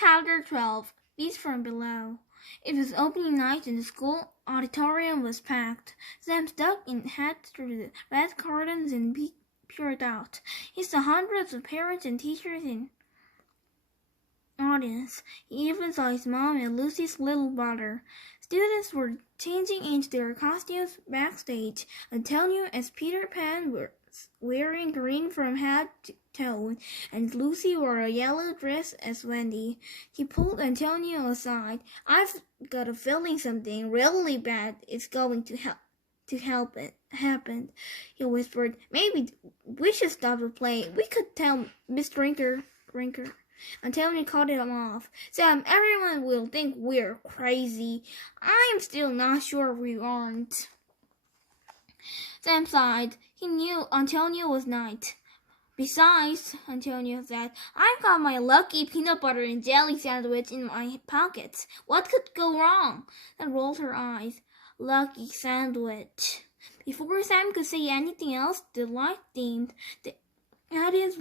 Chapter 12. Beast from Below. It was opening night and the school auditorium was packed. Sam stuck his head through the red curtains and peered out. He saw hundreds of parents and teachers in audience. He even saw his mom and Lucy's little brother. Students were changing into their costumes backstage. Antonio as Peter Pan was wearing green from head to toe, and Lucy wore a yellow dress as Wendy. He pulled Antonio aside. "I've got a feeling something really bad is going to happen," he whispered. "Maybe we should stop the play. We could tell Miss Drinker. Antonio cut him off. "Sam, everyone will think we're crazy. I'm still not sure we aren't." Sam sighed. He knew Antonio was not. "Besides," Antonio said, "I've got my lucky peanut butter and jelly sandwich in my pockets. What could go wrong?" Sam rolled her eyes. "Lucky sandwich." Before Sam could say anything else, the light dimmed. The audience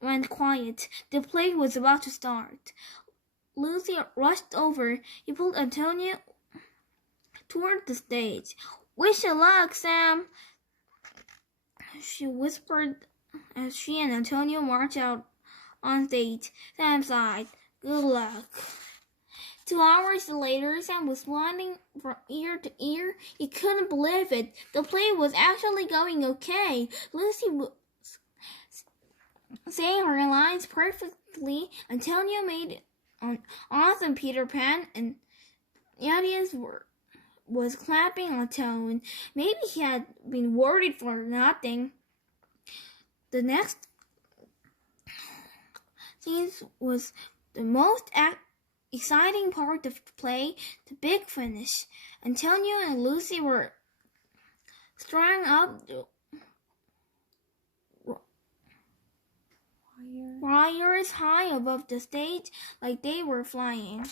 went quiet. The play was about to start. Lucy rushed over. He pulled Antonio toward the stage. "Wish you luck, Sam," she whispered as she and Antonio marched out on stage. Sam sighed. "Good luck." 2 hours later, Sam was smiling from ear to ear. He couldn't believe it. The play was actually going okay. Lucy was saying her lines perfectly. Antonio made an awesome Peter Pan, and the audience was clapping on tone. Maybe he had been worried for nothing. The next scene was the most exciting part of the play, the big finish. Antonio and Lucy were strung up the wires high above the stage like they were flying.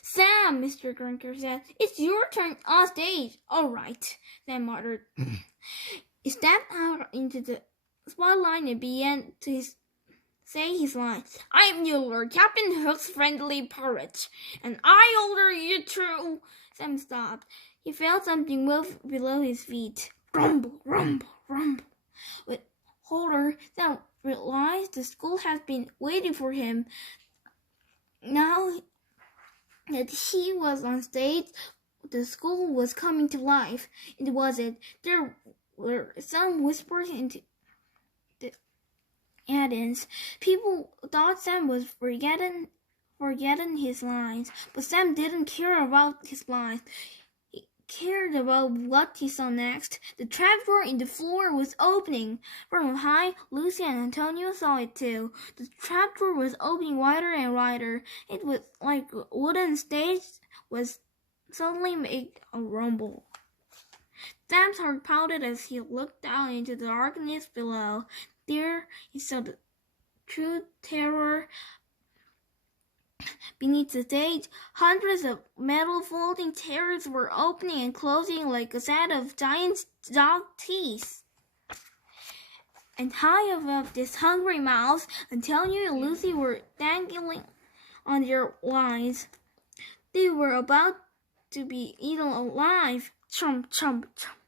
"Sam," Mr. Drinker said, "it's your turn on stage." "All right," Sam muttered. He stepped out into the spotlight and began to say his lines. "I'm your Captain Hook's friendly pirate, and I order you to..." Sam stopped. He felt something move below his feet. Rumble, rumble, rumble. With horror, Sam realized the school had been waiting for him. Now that he was on stage, the school was coming to life. It wasn't. There were some whispers into the audience. People thought Sam was forgetting his lines, but Sam didn't care about his lines. He cared about what he saw next. The trapdoor in the floor was opening. From high, Lucy and Antonio saw it too. The trapdoor was opening wider and wider. It was like a wooden stage was suddenly made a rumble. Sam's heart pounded as he looked down into the darkness below. There he saw the true terror. Beneath the stage, hundreds of metal folding chairs were opening and closing like a set of giant dog teeth. And high above these hungry mouths, Antonio and Lucy were dangling on their lines. They were about to be eaten alive. Chomp, chomp, chomp.